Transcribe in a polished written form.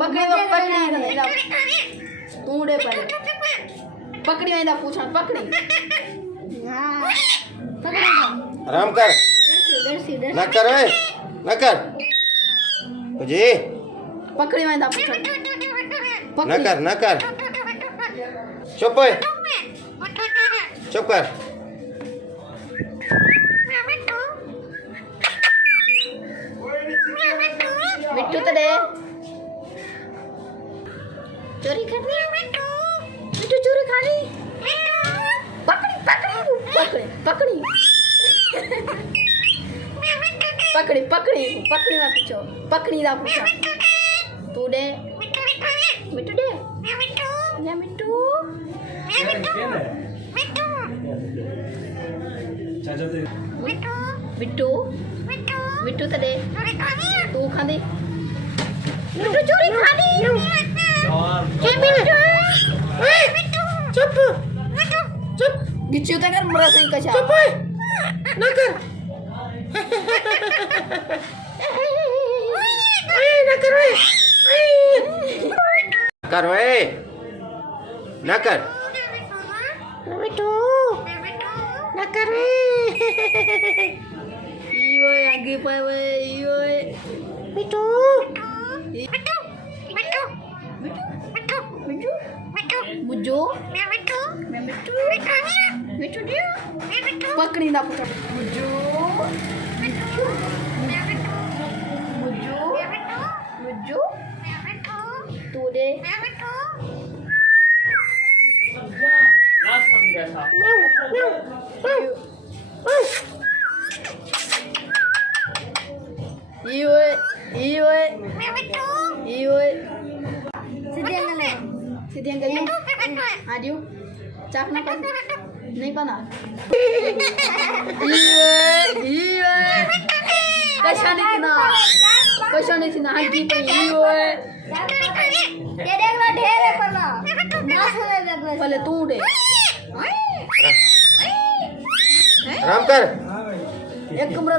पकड़ी ना तू डे पहले पकड़ी वाला पूछा पकड़ी हां पकड़ी आराम कर ना कर वे ना कर जी पकड़ी वाला पूछा ना कर चुप है चुप कर मिट्टू तो दे चोरी कर रही मिट्टू चोरी खा रही पकड़ी पकड़ी पकड़ी पकड़ी पकड़ी पकड़ी पकड़ी ना पूछो पकड़ी ना पूछो तू दे मिट्टू दे या मिट्टू मिट्टू मिट्टू तो दे तू खा दे मिट्टू चोरी खा ली ए मिट्टू चुप चुप गिच्चू तक कर मरा सही कशा चुप ना कर ना कर कर वे ना कर मिट्टू ना कर यो आगे पाए वे यो मिट्टू मिट्टू मिट्टू मिट्टू मिट्टू मुझो मिट्टू मिट्टू मिट्टू दियो पकड़ी ना पुत्र मुझो मिट्टू मुझो मुझो तू दे सीधे अंगल आजू चाक ना पास नहीं पाना कैसा नहीं थी ना हल्की पे पहले तू दे आराम कर एक कमरा